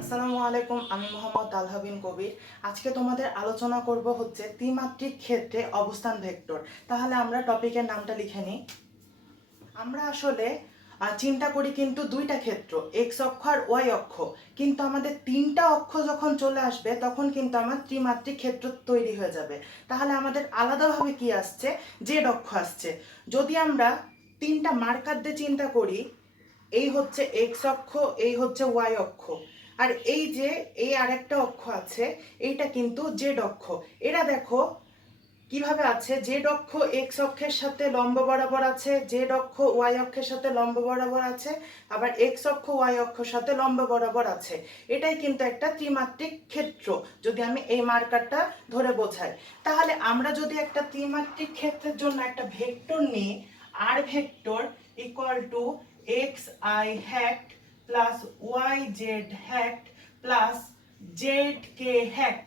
আসসালামু আলাইকুম, আমি MD.Talha Bin Kobir। আজকে তোমাদের আলোচনা করব হচ্ছে ত্রিমাত্রিক ক্ষেত্রে অবস্থান ভেক্টর। তাহলে আমরা টপিকের নামটা লিখে নিই। আমরা আসলে চিন্তা করি কিন্তু দুইটা ক্ষেত্র, এক্স অক্ষ আর ওয়াই অক্ষ, কিন্তু আমাদের তিনটা অক্ষ যখন চলে আসবে তখন কিন্তু আমার ত্রিমাত্রিক ক্ষেত্র তৈরি হয়ে যাবে। তাহলে আমাদের আলাদাভাবে কি আসছে, জেড অক্ষ আসছে। যদি আমরা তিনটা মার্কার দিয়ে চিন্তা করি, এই হচ্ছে এক্স অক্ষ, এই হচ্ছে ওয়াই অক্ষ, আর এই যে এই আরেকটা অক্ষ আছে, এইটা কিন্তু জেড অক্ষ। এরা দেখো কিভাবে আছে, জেড অক্ষ এক্স অক্ষের সাথে লম্ব বরাবর আছে, জেড অক্ষ ওয়াই অক্ষের সাথে লম্ব বরাবর আছে, আবার এক্স অক্ষ ওয়াই অক্ষের সাথে লম্ব বরাবর আছে। এটাই কিন্তু একটা ত্রিমাত্রিক ক্ষেত্র, যদি আমি এই মার্কারটা ধরে বোঝাই। তাহলে আমরা যদি একটা ত্রিমাত্রিক ক্ষেত্রের জন্য একটা ভেক্টর নিই, আর vector equal to x i hat plus y z hat plus z k hat,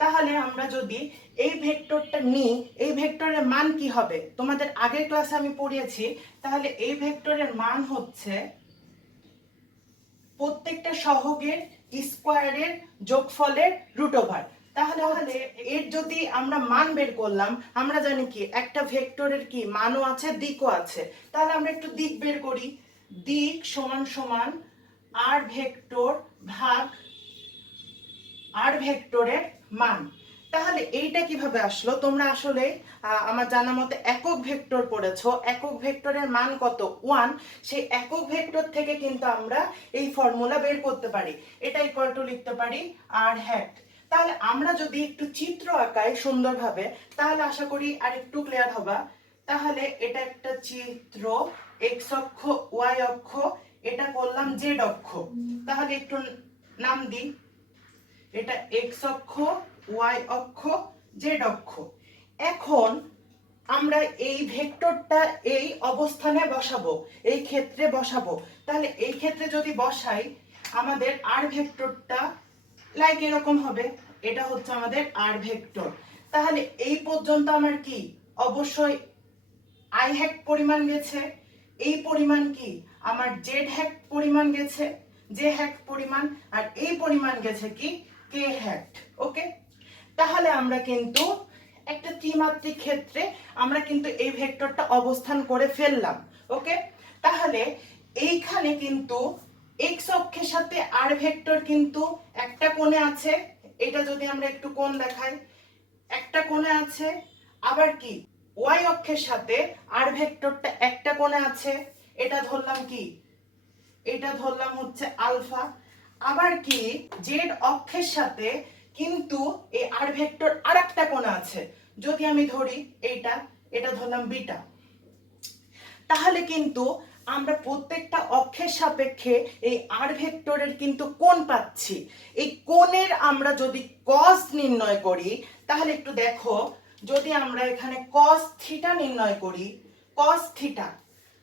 তাহলে আমরা যদি এই ভেক্টরটা নিই, এই ভেক্টরের মান কি হবে তোমাদের আগের ক্লাসে আমি পড়িয়েছি। তাহলে এই ভেক্টরের মান হচ্ছে প্রত্যেকটা সহগের স্কোয়ারের যোগফলের রুট ওভার। তাহলে এর যদি আমরা মান বের করলাম, আমরা জানি কি একটা ভেক্টরের কি মানও আছে, দিকও আছে। তাহলে আমরা একটু দিক বের করি। দিক সমান সমান আর ভেক্টর ভাগ আর ভেক্টরের মান। তাহলে এইটা কিভাবে আসলো, তোমরা আসলে আমার জানা মতে একক ভেক্টর পড়েছো। একক ভেক্টরের মান কত, 1। সেই একক ভেক্টর থেকে কিন্তু আমরা এই ফর্মুলা বের করতে পারি। এটা ইকুয়াল টু লিখতে পারি আর হ্যাট। তাহলে আমরা যদি একটু চিত্র আঁকাই সুন্দরভাবে, তাহলে আশা করি আর একটু ক্লিয়ার হবা। তাহলে এটা একটা চিত্র, এক্স অক্ষ ওয়াই অক্ষ, এটা করলাম জেড অক্ষ। তাহলে একটু নাম দিই, এটা এক্স অক্ষ ওয়াই অক্ষ জেড অক্ষ। এখন আমরা এই ভেক্টরটা এই অবস্থানে বসাবো, এই ক্ষেত্রে বসাবো। তাহলে এই ক্ষেত্রে যদি বসাই, আমাদের আর ভেক্টরটা লাইক এরকম হবে। এটা হচ্ছে আমাদের আর ভেক্টর। তাহলে এই পর্যন্ত আমার কি, অবশ্যই আই হ্যাট পরিমাণ গেছে, এই পরিমাণ কি আমার জেড হ্যাট পরিমাণ গেছে, জে হ্যাট পরিমাণ, আর এই পরিমাণ গেছে কি কে হ্যাট। ওকে, তাহলে আমরা কিন্তু একটা ত্রিমাত্রিক ক্ষেত্রে আমরা কিন্তু এই ভেক্টরটা অবস্থান করে ফেললাম। ওকে, তাহলে এইখানে কিন্তু এক্স অক্ষের সাথে আর ভেক্টর কিন্তু একটা কোণে আছে। এটা যদি আমরা একটু কোণ দেখাই, একটা কোণে আছে। আবার কি ওয়াই অক্ষের সাথে আর ভেক্টরটা একটা কোণে আছে, এটা ধরলাম কি, এটা ধরলাম হচ্ছে আলফা। আবার কি জেড অক্ষের সাথে কিন্তু এই আর ভেক্টর আরেকটা কোণ আছে, যদি আমি ধরি এইটা, এটা ধরলাম বিটা। তাহলে কিন্তু আমরা প্রত্যেকটা অক্ষের সাপেক্ষে এই আর ভেক্টরের কিন্তু কোণ পাচ্ছি। এই কোণের আমরা যদি কস নির্ণয় করি, তাহলে একটু দেখো, যদি আমরা এখানে কস থিটা নির্ণয় করি, কস থিটা,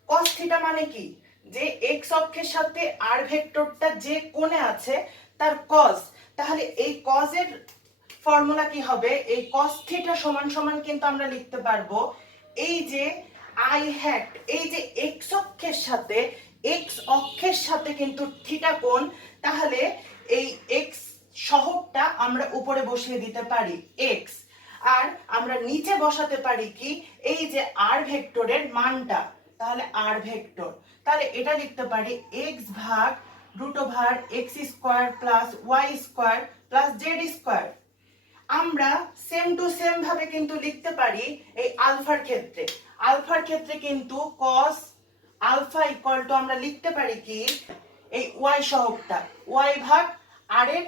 কস থিটা মানে কি, যে এক্স অক্ষের সাথে আর ভেক্টরটা যে কোণে আছে তার কস। তাহলে এই কসের ফর্মুলা কি হবে, এই কস থিটা সমান সমান কিন্তু আমরা লিখতে পারবো এই যে আই হ্যাট, এই যে এক্স অক্ষের সাথে, এক্স অক্ষের সাথে কিন্তু থিটা কোণ। তাহলে এই এক্স সহগটা আমরা উপরে বসিয়ে দিতে পারি এক্স, আর আমরা নিচে বসাতে পারি কি এই যে আর ভেক্টরের মানটা। তাহলে আর ভেক্টর, তাহলে এটা লিখতে পারি এক্স ভাগ root over x square plus y square plus z square. আমরা সেম টু সেম ভাবে কিন্তু লিখতে পারি এই আলফার ক্ষেত্রে। আলফার ক্ষেত্রে কিন্তু cos আলফা ইকুয়াল টু আমরা লিখতে পারি কি এই ওয়াই সহগটা, ওয়াই ভাগ আর এর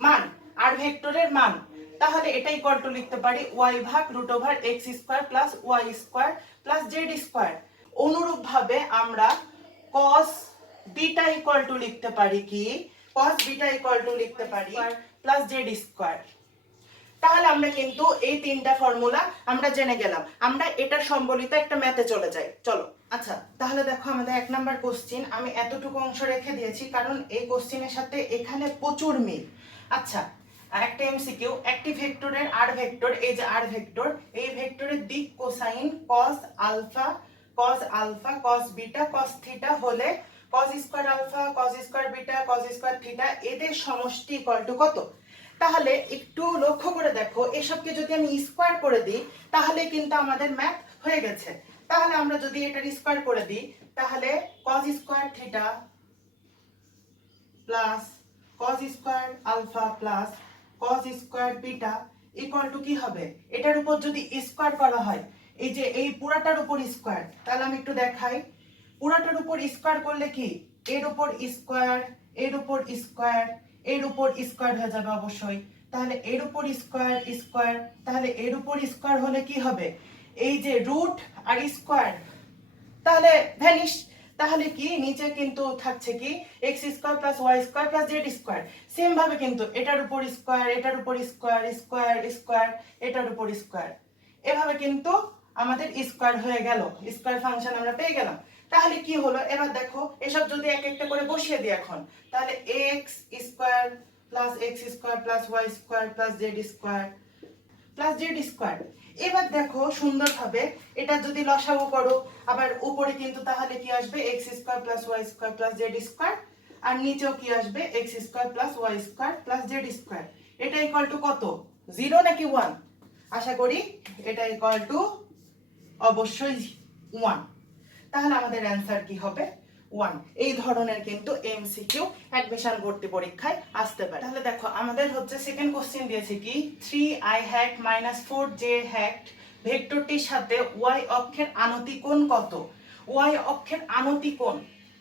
মান, আর ভেক্টরের মান। তাহলে এটা ইকুয়াল টু লিখতে পারি ওয়াই ভাগ root over x square plus y square plus z square. অনুরূপ ভাবে আমরা cos বিটা ইকুয়াল টু লিখতে পারি কি, cos বিটা ইকুয়াল টু লিখতে পারি প্লাস জেড স্কোয়ার। তাহলে আমরা কিন্তু এই তিনটা ফর্মুলা আমরা জেনে গেলাম। আমরা এটার সম্বলিত একটা ম্যাথে চলে যাই, চলো। আচ্ছা, তাহলে দেখো আমাদের 1 নাম্বার কোশ্চেন, আমি এতটুকু অংশ রেখে দিয়েছি কারণ এই কোশ্চেনের সাথে এখানে প্রচুর মিল। আচ্ছা, একটা এমসিকিউ, একটি ভেক্টরের আর ভেক্টর, এই যে আর ভেক্টর, এই ভেক্টরের দিক cosine cos alpha cos alpha cos beta cos theta হলে cos square alpha cos square beta cos square theta এদের সমষ্টি ইকুয়াল টু কত? তাহলে একটু লক্ষ্য করে দেখো, এসবকে যদি আমি স্কয়ার করে দিই তাহলে কিন্তু আমাদের ম্যাথ হয়ে গেছে। তাহলে আমরা যদি এটার স্কয়ার করে দিই তাহলে cos square theta plus cos square alpha plus cos square beta equal to কি হবে? এটার উপর যদি স্কয়ার করা হয়, এই যে এই পুরাটার উপর স্কয়ার, তাহলে আমি একটু দেখাই। পুরাটার উপর স্কয়ার করলে কি এর উপর স্কয়ার, এর উপর স্কয়ার, এর উপর স্কয়ার হয়ে যাবে অবশ্যই। তাহলে এর উপর স্কয়ার স্কয়ার, তাহলে এর উপর স্কয়ার হলে কি হবে? এই যে রুট আর স্কয়ার তাহলে ভ্যানিশ। তাহলে কি নিচে কিন্তু থাকছে কি x square plus y square plus z square. Same ভাবে কিন্তু এটার উপর স্কয়ার, এটার উপর স্কয়ার, স্কয়ার স্কয়ার, এটার উপর স্কয়ার, এভাবে কিন্তু আমাদের স্কয়ার হয়ে গেল, স্কয়ার ফাংশন আমরা পেয়ে গেলাম। তাহলে কি হলো এবার দেখো, এসব যদি এক একটা করে বসিয়ে দিই এখন, তাহলে x square plus x square plus y square plus z square plus z square. এবার দেখো সুন্দরভাবে এটা যদি লসাগু করো, আবার উপরে কিন্তু তাহলে কি আসবে x square plus y square plus z square, আর নিচেও কি আসবে x square plus y square plus z square. এটা ইকুয়াল টু কত? 0 নাকি 1? আশা করি এটা ইকুয়াল টু অবশ্যই 1। তাহলে আমাদের অ্যানসার কি হবে? 1। এই ধরনের কিন্তু এমসিকিউ অ্যাডমিশন ভর্তি পরীক্ষায় আসতে পারে। তাহলে দেখো আমাদের হচ্ছে সেকেন্ড কোশ্চেন দিয়েছে কি 3i hat minus 4j hat ভেক্টরটির সাথে y অক্ষের আনতি কোণ কত? y অক্ষের আনতি কোণ,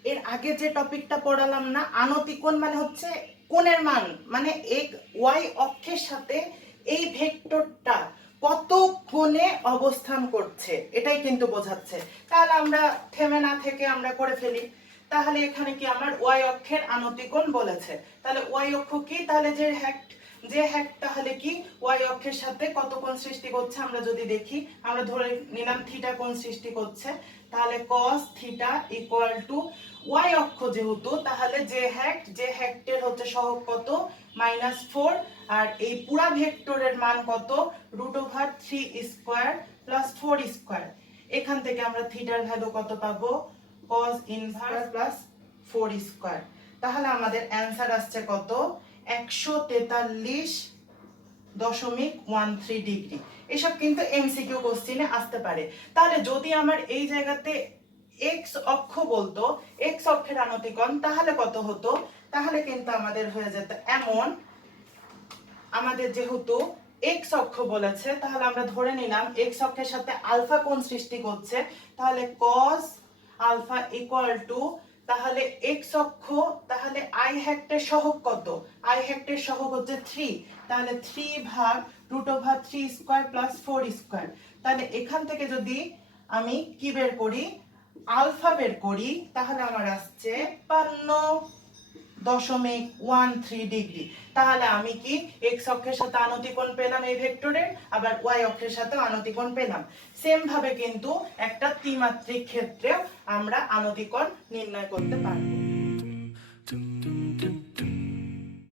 এর আগে যে টপিকটা পড়ালাম না, আনতি কোণ মানে হচ্ছে কোণের মান, মানে y অক্ষের সাথে এই ভেক্টরটা কত কোণে অবস্থান করছে এটাই কিন্তু বোঝাচ্ছে। তাহলে আমরা থেমে না থেকে আমরা করে ফেলি। তাহলে এখানে কি আমার y অক্ষের আনতি কোণ বলেছে, তাহলে y অক্ষ কি? তাহলে যে হ্যাট তাহলে কি y অক্ষের সাথে কত কোণ সৃষ্টি করছে আমরা যদি দেখি, আমরা ধরে নিলাম থিটা কোণ সৃষ্টি করছে। তাহলে cos theta equal to y অক্ষ যেহেতু, তাহলে যে হ্যাটের হচ্ছে সহগ কত? -4, আর এই পুরা ভেক্টরের মান কত? √3 স্কয়ার প্লাস 4 স্কয়ার। এখান থেকে আমরা থিটার ভ্যালু কত পাবো? cos inverse plus 4 square. তাহলে আমাদের অ্যানসার আসছে কত? 143.13 ডিগ্রি। এসব কিন্তু এমসিকিউ কোশ্চেনে আসতে পারে। তাহলে যদি আমার এই জায়গাতে x অক্ষ বলতো, x অক্ষের আনতি কোণ, তাহলে কত হতো? তাহলে কিন্তু আমাদের হয়ে যেত এমন, আমাদের যেহেতু x অক্ষ বলেছে তাহলে আমরা ধরে নিলাম x অক্ষের সাথে আলফা কোণ সৃষ্টি করছে, তাহলে cos আলফা ইকুয়াল টু, তাহলে x অক্ষ, তাহলে i হ্যাটের সহগ কত? i হ্যাটের সহগ হচ্ছে 3, তাহলে 3 ভাগ √3 স্কয়ার প্লাস 4 স্কয়ার। তাহলে এখান থেকে যদি আমি কি বের করি? আলফা বের করি, তাহলে আমার আসছে 52.13 ডিগ্রি। তাহলে আমি কি x অক্ষের সাথে আনতি কোণ পেলাম এই ভেক্টরের, আবার y অক্ষের সাথে আনতি কোণ পেলাম। সেম ভাবে কিন্তু একটা ত্রিমাত্রিক ক্ষেত্রেও আমরা আনতি কোণ নির্ণয় করতে পারবো।